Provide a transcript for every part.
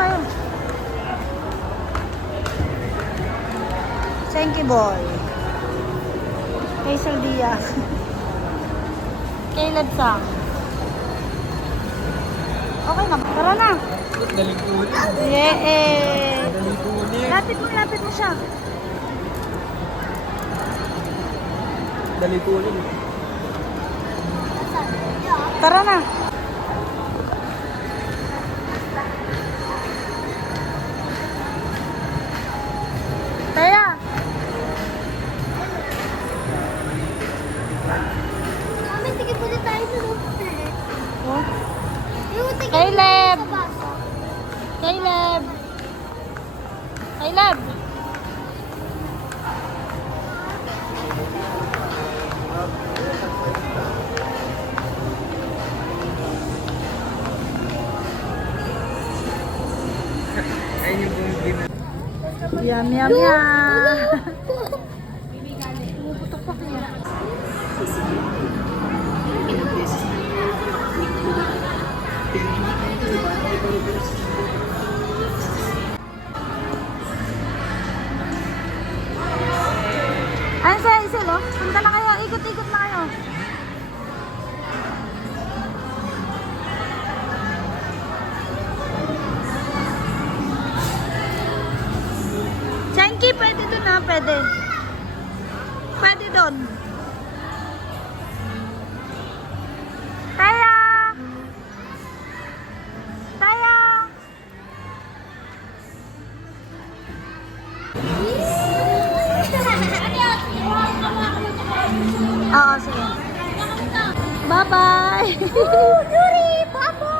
tayo. Thank you, boy. Hazel Diaz. Caleb Sang. Okay na. Tara na. Daling kunin. Yeah. Daling kunin. Lapit mo siya. Daling kunin. Tara na. Taya. Mami, sige po na tayo sa loob. Oh. Yung tigil Caleb. sa baso. Caleb. Caleb. Ayun yung bumibili. Yum, yum, yum. Pumuputok pa kaya. Ano sa Hazel, oh? Punta na kayo. Ikot-ikot na kayo. Chanky, pwede dun ha, pwede. Pwede dun. Taya! Taya! Oo, sige. Bye-bye! Yuri, papa!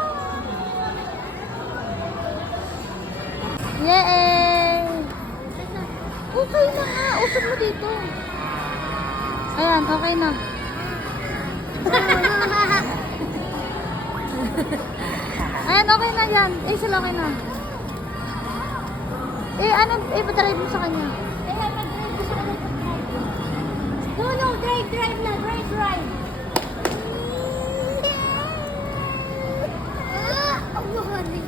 Yay! Okay na nga. Usap mo dito. Ayan, okay na. Ayan, okay na yan. Eh, sila okay na. Eh, ano, ipa-drive mo sa kanya. No, drive na, drive. Ang mahali.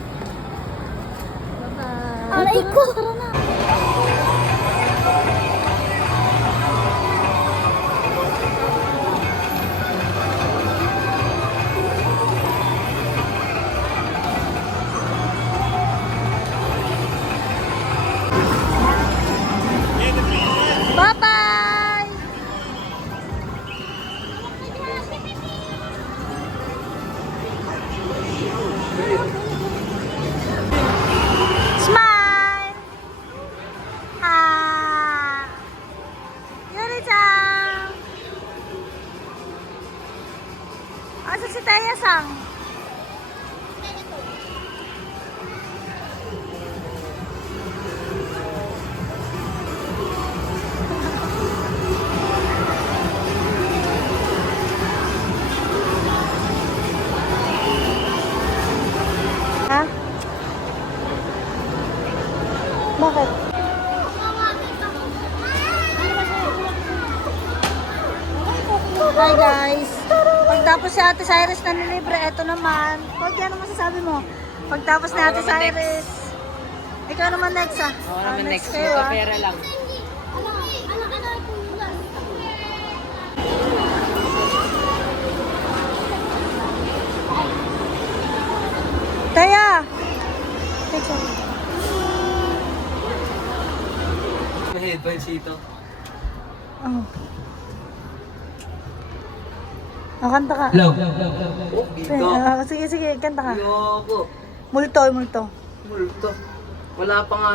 Bye-bye. Aray ko! Tara na. Bye-bye! Smile! Ha! Yuri-chan! Asa si Taya-sang? Ha? Bakit? Hi guys! Pagtapos si Ate Cyrus na nilibre, eto naman. Pag ano masasabi mo? Pagtapos ni Ate Cyrus. Ikaw naman next ah. Ako naman next. kayo ah. Pera lang. Anak ka na po yun. Taya! Teka. May headphones dito. Oh. Oh, kanta ka. Hello. Oh, dito. Sige, sige, kanta ka. Ayoko. Multo, multo. Multo. Wala pa nga.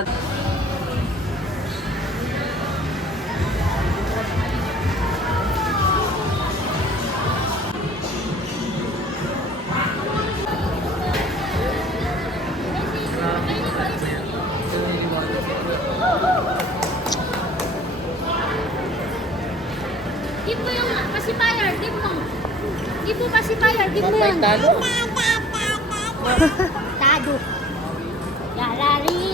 Give mo yung pacifier, give mo. Give mo pacifier, give mo Patay yan. talo. Tado. Lalari.